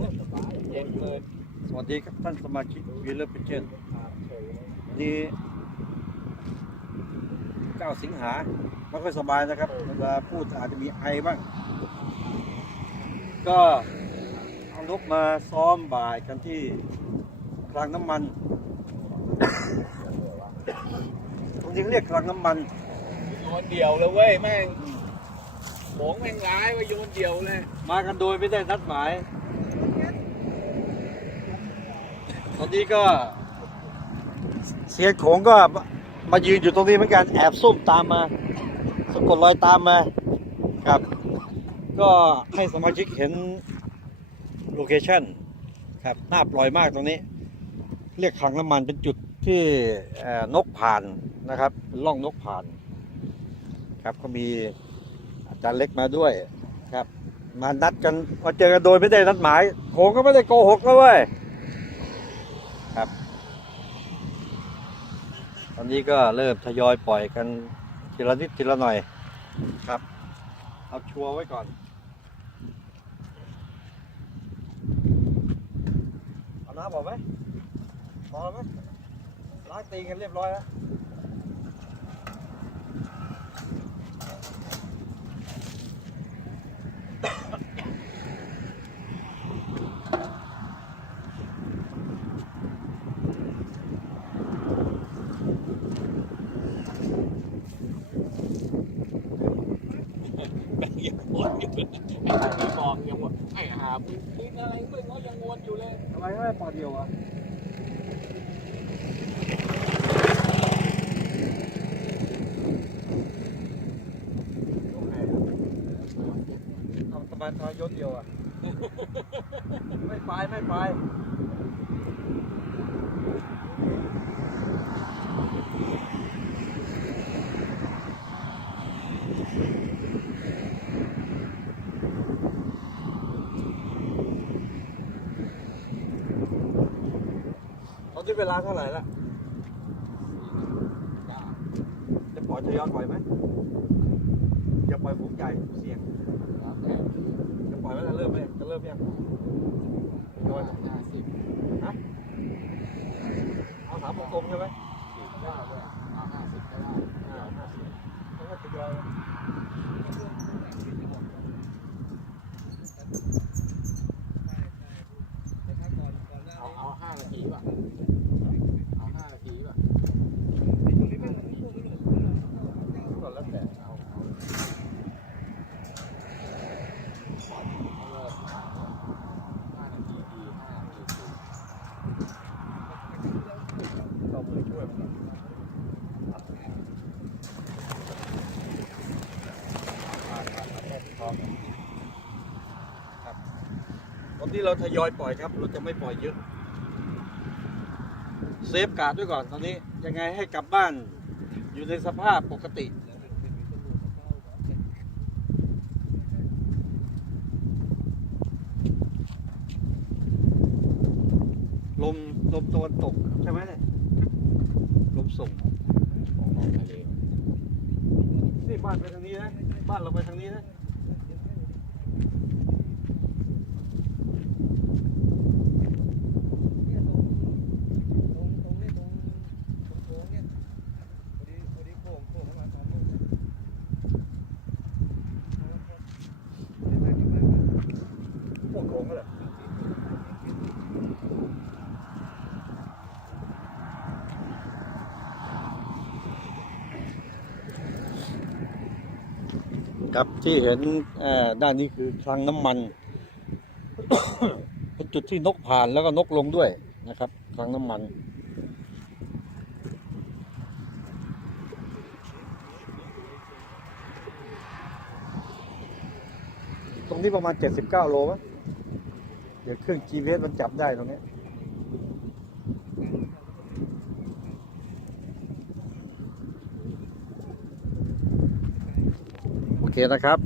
เย็นเลย สวัสดีครับท่านสมาชิกวีเลอร์พิเชนนี่9 สิงหาไม่ค่อยสบายนะครับเวลาพูดอาจจะมีไอบ้าง ก็เอานกมาซ้อมบ่ายกันที่คลังน้ำมันผมยังเรียกคลังน้ำมัน โยนเดี่ยวเลยเว้ยแม่งโขงแม่งร้ายว่าโยนเดี่ยวเลย มากันโดยไม่ได้นัดหมาย ตอนนี้ก็เสียโขงก็มายืนอยู่ตรงนี้เหมือนกันแอบซุ่มตามมาสะกดรอยตามมาครับ ก็ให้สมาชิกเห็นโลเคชั่นครับน่าปล่อยมากตรงนี้ เรียกคลังน้ำมันเป็นจุดที่นกผ่านนะครับเป็นร่องนกผ่านครับก็มีอาจารย์เล็กมาด้วยครับมานัดกันมาเจอกันโดยไม่ได้นัดหมายโขงก็ไม่ได้โกหกแล้วเว้ยครับตอนนี้ก็เริ่มทยอยปล่อยกันทีละนิดทีละหน่อยครับเอาชัวร์ไว้ก่อนเอาน้ำบอกไหมพอไหมล้างตีกันเรียบร้อยแล้วแม่งยังวนอยู่เลยไอ้ที่บอกยังวนไอ้หามึงกินอะไรมึงเขายังวนอยู่เลย ทำไมไม่ปอดเดียวอ่ะทำไมยศเดียวอ่ะ ไม่ไปไม่ไปตอนที่เวลาเท่าไหร่ละจะปล่อยจะย้อนปล่อยไหมอย่าปล่อยผมใหญ่เสี่ยงจะปล่อยไหมจะเริ่มไหมจะเริ่มยังโยนฮะเอาถามตรงๆใช่ไหมแล้วก็จะย้อนเอา5 นาทีป่ะเอา5 นาทีป่ะ ก่อนแล้วแต่ เอา5 นาทีดี5 นาที เรามือช่วยมันครับตอนนี้เราทยอยปล่อยครับเราจะไม่ปล่อยเยอะเซฟการ์ดด้วยก่อนตอนนี้ยังไงให้กลับบ้านอยู่ในสภาพปกติลมตะวันตกใช่ไหมเนี่ยลมส่ง ของทะเล นี่บ้านไปทางนี้นะบ้านเราไปทางนี้นะพวกโขงก็แหละครับที่เห็นด้านนี้คือคลังน้ำมัน เป็นจุดที่นกผ่านแล้วก็นกลงด้วยนะครับคลังน้ำมันตรงนี้ประมาณ79 โลมั้งเดี๋ยวเครื่อง GPS มันจับได้ตรงนี้โอเคนะครับ